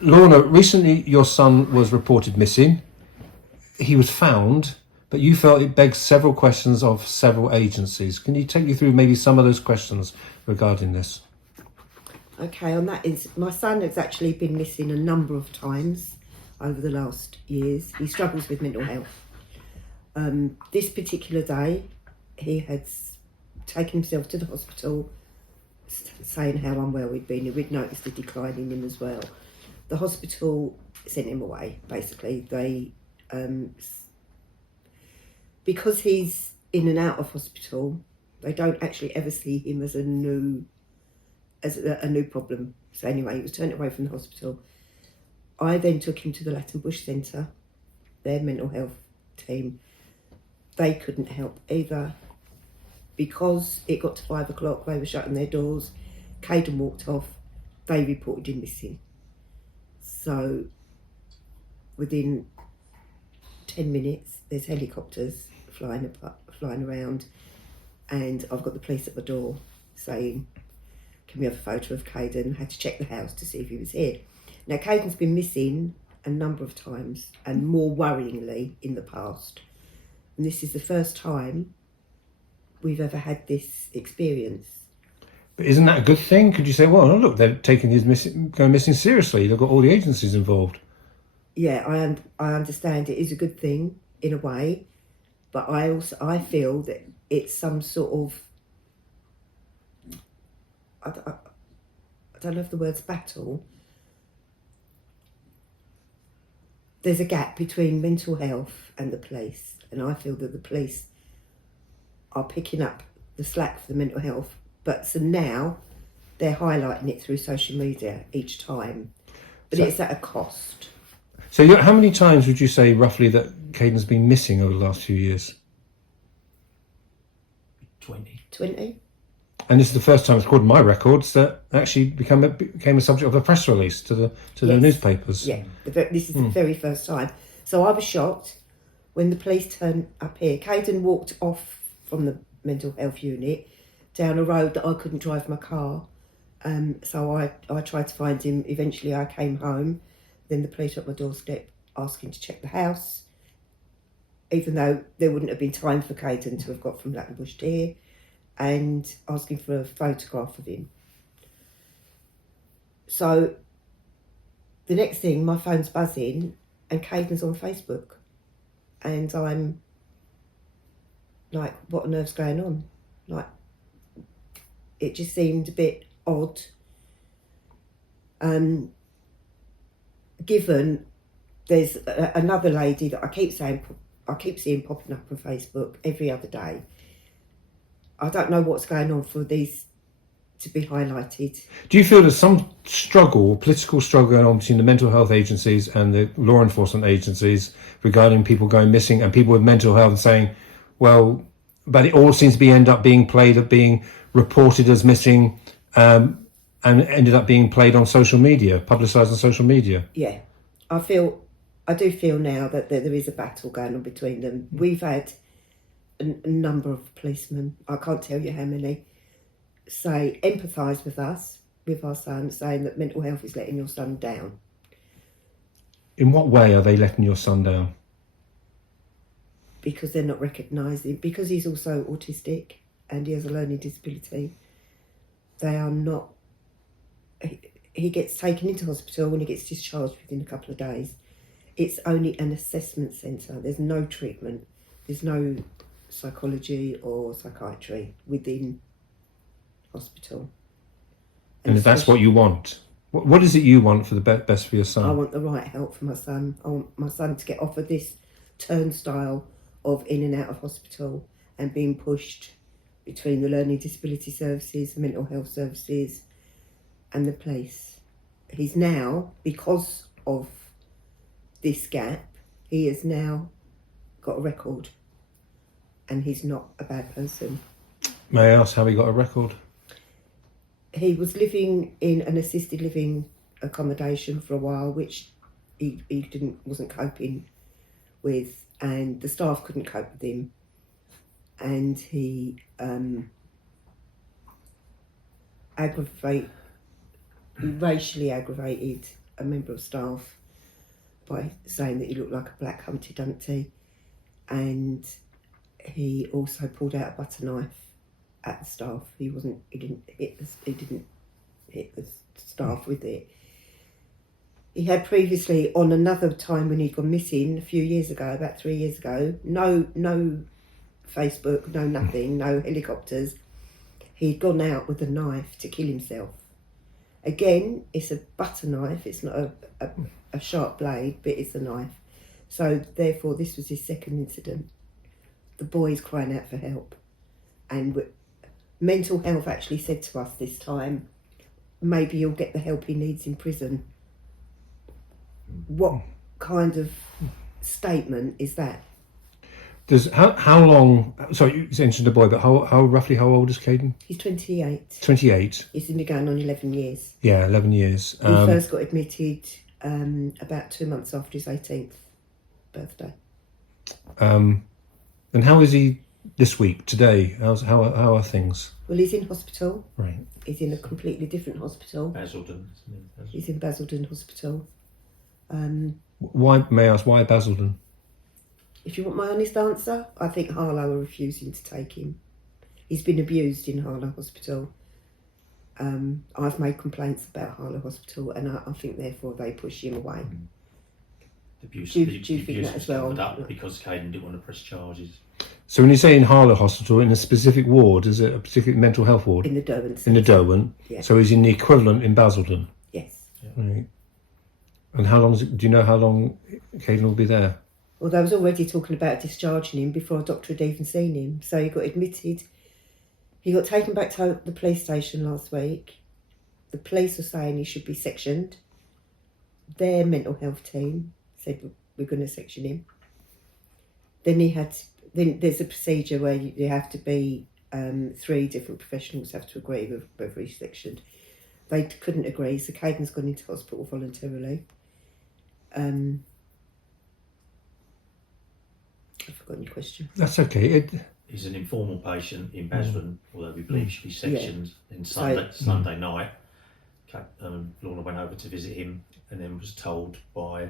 Lorna, recently your son was reported missing. He was found, but you felt it begs several questions of several agencies. Can you take you through maybe some of those questions regarding this? Okay, on that, my son has actually been missing a number of times over the last years. He struggles with mental health. This particular day, he had taken himself to the hospital, saying how unwell he'd been. We'd noticed a decline in him as well. The hospital sent him away, basically. They, because he's in and out of hospital, they don't actually ever see him as a new problem. So anyway, he was turned away from the hospital. I then took him to the Latin Bush Centre, their mental health team. They couldn't help either. Because it got to 5 o'clock, they were shutting their doors. Caden walked off. They reported him missing. So within 10 minutes, there's helicopters flying around, and I've got the police at the door saying, can we have a photo of Caden? I had to check the house to see if he was here. Now, Caden's been missing a number of times, and more worryingly in the past. And this is the first time we've ever had this experience. But isn't that a good thing? Could you say, well, look, they're taking his going missing seriously. They've got all the agencies involved. Yeah, I understand it is a good thing in a way, but I feel that it's some sort of, I don't know if the word's battle. There's a gap between mental health and the police, and I feel that the police are picking up the slack for the mental health, but so now they're highlighting it through social media each time, but it's at a cost. So how many times would you say roughly that Caden's been missing over the last few years? 20. And this is the first time, according to my records, that actually became a subject of a press release to the newspapers. Yeah, this is the very first time. So I was shocked when the police turned up here. Caden walked off from the mental health unit down a road that I couldn't drive my car. So I tried to find him. Eventually I came home. Then the police at my doorstep asking to check the house, even though there wouldn't have been time for Caden to have got from Latin Bush to here, and asking for a photograph of him. So the next thing, my phone's buzzing and Caden's on Facebook. And I'm like, what on earth's going on? Like, it just seemed a bit odd. Given there's another lady that I keep seeing popping up on Facebook every other day. I don't know what's going on for these to be highlighted. Do you feel there's some political struggle going on between the mental health agencies and the law enforcement agencies regarding people going missing and people with mental health saying, well, but it all seems to end up being reported as missing, and ended up being played on social media, publicised on social media? Yeah, I do feel now that there is a battle going on between them. We've had a number of policemen, I can't tell you how many, empathise with us, with our son, saying that mental health is letting your son down. In what way are they letting your son down? Because they're not recognising, because he's also autistic and he has a learning disability, they are not, he gets taken into hospital and he gets discharged within a couple of days. It's only an assessment centre, there's no treatment, there's no psychology or psychiatry within hospital. And if that's what you want, what is it you want for the best for your son? I want the right help for my son. I want my son to get off of this turnstile of in and out of hospital and being pushed between the learning disability services, the mental health services and the police. He's now, because of this gap, he has now got a record and he's not a bad person. May I ask how he got a record? He was living in an assisted living accommodation for a while, which he wasn't coping with, and the staff couldn't cope with him, and he he racially aggravated a member of staff by saying that he looked like a black Humpty Dumpty, and he also pulled out a butter knife at the staff. He didn't hit the staff with it. He had previously, on another time when he'd gone missing a few years ago, about 3 years ago, no Facebook, no nothing, no helicopters. He'd gone out with a knife to kill himself. Again, it's a butter knife. It's not a sharp blade, but it's a knife. So therefore, this was his second incident. The boy's crying out for help. And mental health actually said to us this time, maybe he'll get the help he needs in prison. What kind of statement is that? How long? Sorry, you mentioned the boy, but roughly how old is Caden? He's 28. 28. He's been going on 11 years. Yeah, 11 years. He first got admitted about 2 months after his 18th birthday. And how is he this week, today? How are things? Well, he's in hospital. Right. He's in a completely different hospital. Basildon. He's in Basildon Hospital. Why, may I ask, why Basildon? If you want my honest answer, I think Harlow are refusing to take him. He's been abused in Harlow Hospital. I've made complaints about Harlow Hospital, and I think therefore they push him away. The abuse, Do you the think abuse that was as well? covered up because Caden didn't want to press charges. So when you say in Harlow Hospital, in a specific ward, is it a specific mental health ward? In the Derwent. In the Derwent? Yeah. So he's in the equivalent in Basildon? Yes. Right. And how long do you know how long Caden will be there? Well, they was already talking about discharging him before a doctor had even seen him. So he got admitted. He got taken back to the police station last week. The police were saying he should be sectioned. Their mental health team said, we're going to section him. Then there's a procedure where you have to be, 3 different professionals have to agree with whether he's sectioned. They couldn't agree, so Caden's gone into hospital voluntarily. I've forgotten your question. That's okay. He's an informal patient in Basildon, although we believe he should be sectioned. And Sunday night, Lorna went over to visit him and then was told by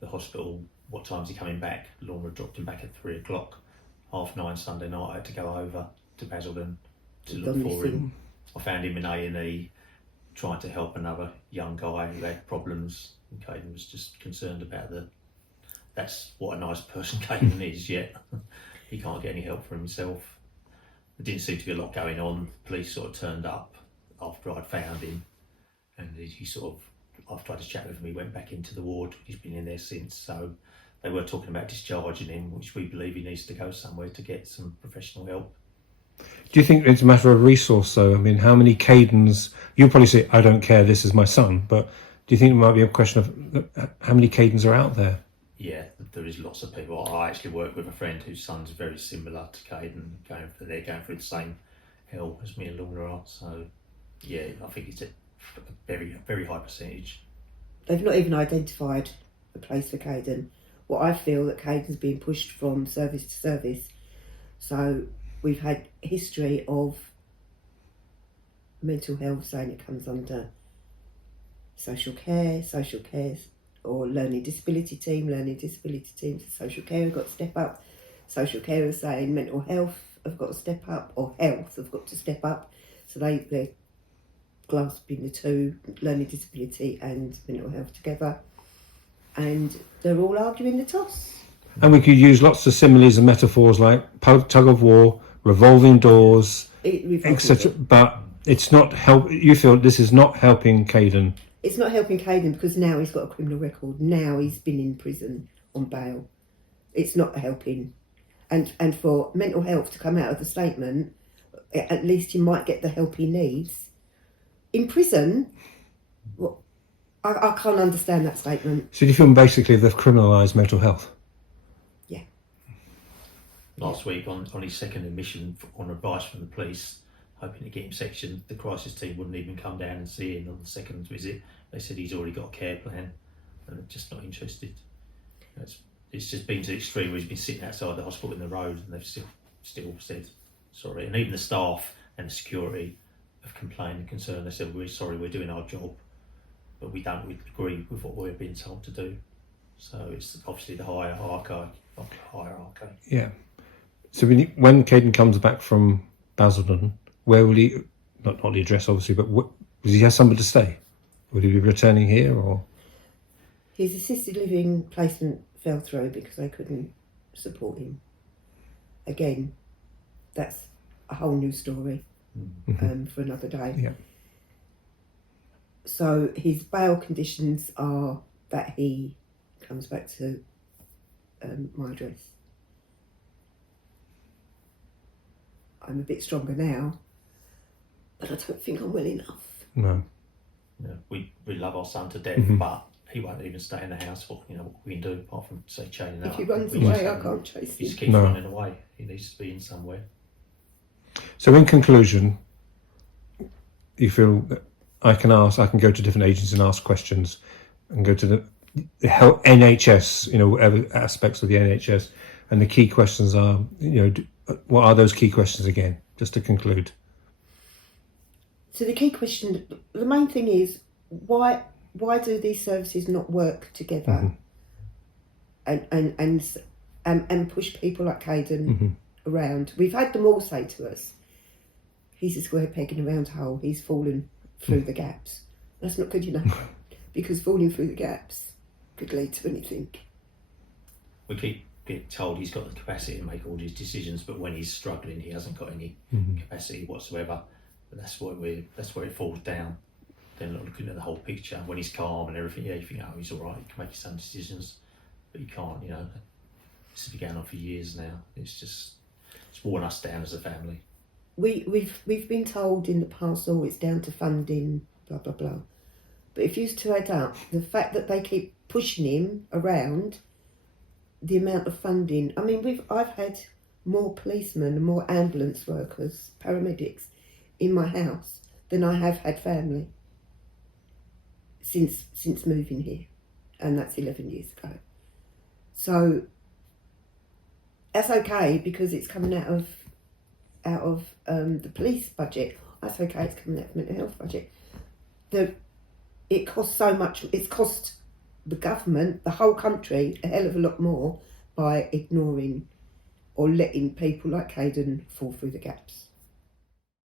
the hospital what time's he coming back. Lorna dropped him back at 3 o'clock. 9:30 Sunday night, I had to go over to Basildon to look for him. I found him in A&E trying to help another young guy who had problems, and Caden was just concerned about that's what a nice person Caden is, yet he can't get any help for himself. There didn't seem to be a lot going on. The police sort of turned up after I'd found him, and he sort of, after I had a chat with him, he went back into the ward. He's been in there since, so they were talking about discharging him, which we believe he needs to go somewhere to get some professional help. Do you think it's a matter of resource, though? I mean, how many Cadens? You'll probably say, I don't care, this is my son. But do you think it might be a question of how many Cadens are out there? Yeah, there is lots of people. I actually work with a friend whose son's very similar to Caden. They're going through the same hell as me and Lorna are. So, yeah, I think it's a very, very high percentage. They've not even identified a place for Caden. What I feel that Caden's being pushed from service to service. So we've had history of mental health saying it comes under social care, or learning disability team, so social care have got to step up. Social care is saying mental health have got to step up, or health have got to step up. So they're grasping the two, learning disability and mental health together. And they're all arguing the toss. And we could use lots of similes and metaphors like tug of war, revolving doors, etc. But it's not help. You feel this is not helping Caden. It's not helping Caden because now he's got a criminal record. Now he's been in prison on bail. It's not helping. And for mental health to come out of the statement, at least he might get the help he needs. In prison, well, I can't understand that statement. So do you feel basically they've criminalised mental health? Yeah. Last week on his second admission on advice from the police, hoping to get him sectioned, the crisis team wouldn't even come down and see him on the second visit. They said he's already got a care plan and they're just not interested. It's just been to the extreme where he's been sitting outside the hospital in the road and they've still said sorry. And even the staff and the security have complained and concerned. They said, we're sorry, we're doing our job. but we don't agree with what we're being told to do. So it's obviously the hierarchy. Yeah. So when Caden comes back from Basildon, where will he? Not the address, obviously, but does he have somewhere to stay? Would he be returning here or? His assisted living placement fell through because they couldn't support him. Again, that's a whole new story for another day. Yeah. So his bail conditions are that he comes back to my address. I'm a bit stronger now, but I don't think I'm well enough. No. Yeah, we love our son to death, but he won't even stay in the house. For what we can do apart from say chaining If up. he runs away, I can't chase He just him. keeps No. running away. He needs to be in somewhere. So in conclusion, you feel that I can go to different agencies and ask questions, and go to the health, NHS, whatever aspects of the NHS, and the key questions are, what are those key questions again? Just to conclude. So the key question, the main thing is, why do these services not work together and push people like Caden around? We've had them all say to us, he's a square peg in a round hole, he's fallen through the gaps. That's not good enough, because falling through the gaps could lead to anything. We keep getting told he's got the capacity to make all these decisions, but when he's struggling, he hasn't got any capacity whatsoever. But that's where it falls down. Then looking at the whole picture, when he's calm and everything, you think, oh, he's all right, he can make his own decisions, but he can't. This has been going on for years now. It's worn us down as a family. We've been told in the past, it's down to funding, blah blah blah. But if you was to add up the fact that they keep pushing him around, the amount of funding. I mean, I've had more policemen and more ambulance workers, paramedics, in my house than I have had family since moving here, and that's 11 years ago. So that's okay because it's coming out of the police budget. That's okay. It's coming out of the mental health budget. It costs so much. It's cost the government, the whole country, a hell of a lot more by ignoring or letting people like Caden fall through the gaps.